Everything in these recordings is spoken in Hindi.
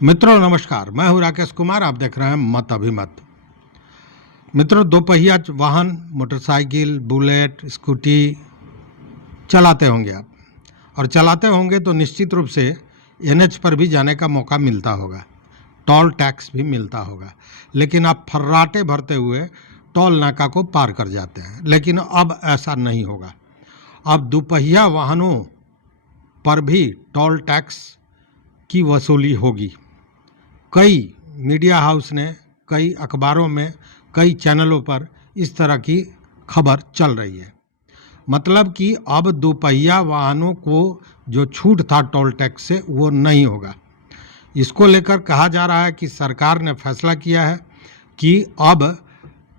मित्रों नमस्कार, मैं हूं राकेश कुमार। आप देख रहे हैं मत अभिमत। मित्रों, दोपहिया वाहन, मोटरसाइकिल, बुलेट, स्कूटी चलाते होंगे आप, और चलाते होंगे तो निश्चित रूप से एनएच पर भी जाने का मौका मिलता होगा, टोल टैक्स भी मिलता होगा। लेकिन आप फर्राटे भरते हुए टोल नाका को पार कर जाते हैं। लेकिन अब ऐसा नहीं होगा। अब दोपहिया वाहनों पर भी टोल टैक्स की वसूली होगी। कई मीडिया हाउस ने, कई अखबारों में, कई चैनलों पर इस तरह की खबर चल रही है। मतलब कि अब दोपहिया वाहनों को जो छूट था टोल टैक्स से, वो नहीं होगा। इसको लेकर कहा जा रहा है कि सरकार ने फैसला किया है कि अब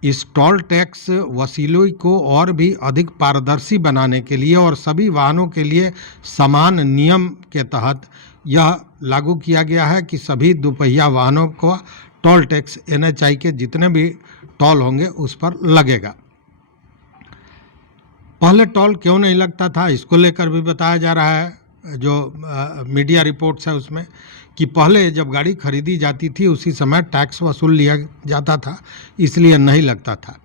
इस टोल टैक्स वसूली को और भी अधिक पारदर्शी बनाने के लिए और सभी वाहनों के लिए समान नियम के तहत यह लागू किया गया है कि सभी दोपहिया वाहनों को टोल टैक्स एनएचआई के जितने भी टोल होंगे उस पर लगेगा। पहले टोल क्यों नहीं लगता था, इसको लेकर भी बताया जा रहा है। जो मीडिया रिपोर्ट्स है उसमें कि पहले जब गाड़ी खरीदी जाती थी उसी समय टैक्स वसूल लिया जाता था, इसलिए नहीं लगता था।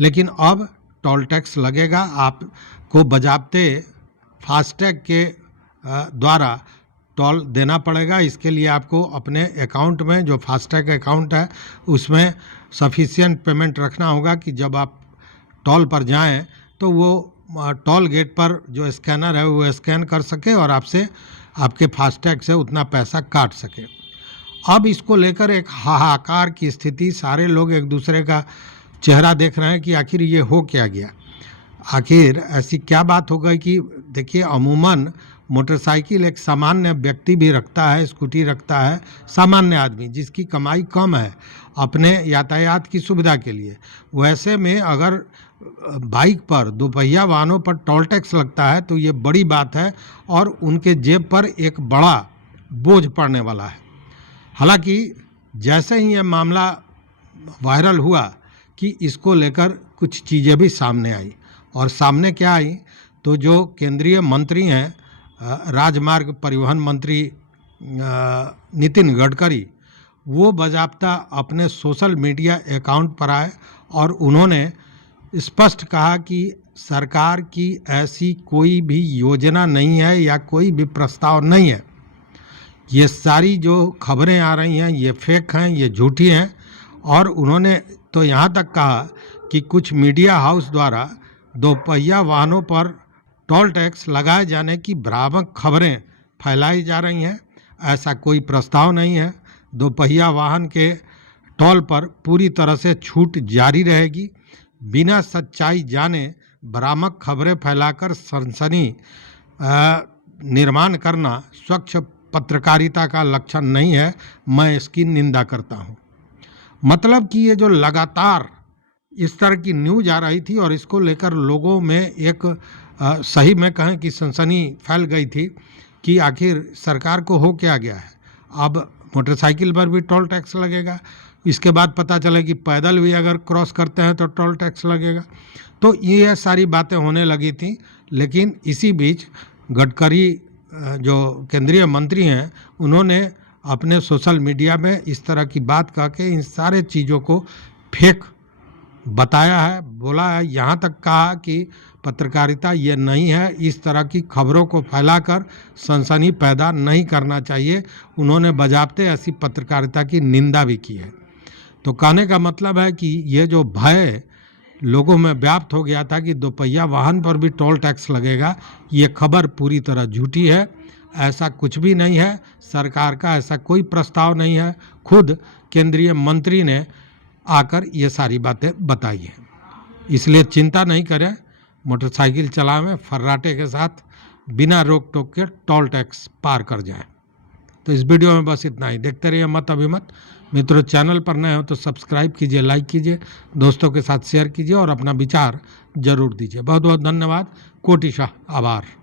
लेकिन अब टोल टैक्स लगेगा। आपको बजाबते फास्टैग के द्वारा टोल देना पड़ेगा। इसके लिए आपको अपने अकाउंट में, जो फास्टैग अकाउंट है, उसमें सफिशिएंट पेमेंट रखना होगा कि जब आप टोल पर जाएं तो वो टोल गेट पर जो स्कैनर है वो स्कैन कर सके और आपसे, आपके फास्टैग से उतना पैसा काट सके। अब इसको लेकर एक हाहाकार की स्थिति, सारे लोग एक दूसरे का चेहरा देख रहे हैं कि आखिर ये हो क्या गया। आखिर ऐसी क्या बात हो गई कि देखिए, अमूमन मोटरसाइकिल एक सामान्य व्यक्ति भी रखता है, स्कूटी रखता है, सामान्य आदमी जिसकी कमाई कम है, अपने यातायात की सुविधा के लिए। वैसे में अगर बाइक पर, दोपहिया वाहनों पर टोल टैक्स लगता है तो ये बड़ी बात है और उनके जेब पर एक बड़ा बोझ पड़ने वाला है। हालांकि जैसे ही ये मामला वायरल हुआ कि इसको लेकर कुछ चीज़ें भी सामने आई, और सामने क्या आई, तो जो केंद्रीय मंत्री हैं, राजमार्ग परिवहन मंत्री नितिन गडकरी, वो बाकायदा अपने सोशल मीडिया अकाउंट पर आए और उन्होंने स्पष्ट कहा कि सरकार की ऐसी कोई भी योजना नहीं है या कोई भी प्रस्ताव नहीं है। ये सारी जो खबरें आ रही हैं ये फेक हैं, ये झूठी हैं। और उन्होंने तो यहाँ तक कहा कि कुछ मीडिया हाउस द्वारा दोपहिया वाहनों पर टोल टैक्स लगाए जाने की भ्रामक खबरें फैलाई जा रही हैं। ऐसा कोई प्रस्ताव नहीं है। दोपहिया वाहन के टोल पर पूरी तरह से छूट जारी रहेगी। बिना सच्चाई जाने भ्रामक खबरें फैलाकर सनसनी निर्माण करना स्वच्छ पत्रकारिता का लक्षण नहीं है। मैं इसकी निंदा करता हूँ। मतलब कि ये जो लगातार इस तरह की न्यूज आ रही थी और इसको लेकर लोगों में एक सही में कहें कि सनसनी फैल गई थी कि आखिर सरकार को हो क्या गया है। अब मोटरसाइकिल पर भी टोल टैक्स लगेगा। इसके बाद पता चले कि पैदल भी अगर क्रॉस करते हैं तो टोल टैक्स लगेगा। तो ये सारी बातें होने लगी थी। लेकिन इसी बीच गडकरी, जो केंद्रीय मंत्री हैं, उन्होंने अपने सोशल मीडिया में इस तरह की बात कह के इन सारे चीज़ों को फेक बताया है, बोला है। यहाँ तक कहा कि पत्रकारिता ये नहीं है, इस तरह की खबरों को फैलाकर सनसनी पैदा नहीं करना चाहिए। उन्होंने बजाबते ऐसी पत्रकारिता की निंदा भी की है। तो कहने का मतलब है कि ये जो भय लोगों में व्याप्त हो गया था कि दोपहिया वाहन पर भी टोल टैक्स लगेगा, ये खबर पूरी तरह झूठी है। ऐसा कुछ भी नहीं है। सरकार का ऐसा कोई प्रस्ताव नहीं है। खुद केंद्रीय मंत्री ने आकर ये सारी बातें बताई हैं। इसलिए चिंता नहीं करें, मोटरसाइकिल चलावें फर्राटे के साथ, बिना रोक टोक के टोल टैक्स पार कर जाएं। तो इस वीडियो में बस इतना ही। देखते रहिए मत अभिमत। मित्रों, चैनल पर नए हो तो सब्सक्राइब कीजिए, लाइक कीजिए, दोस्तों के साथ शेयर कीजिए और अपना विचार जरूर दीजिए। बहुत बहुत धन्यवाद। कोटिशः आभार।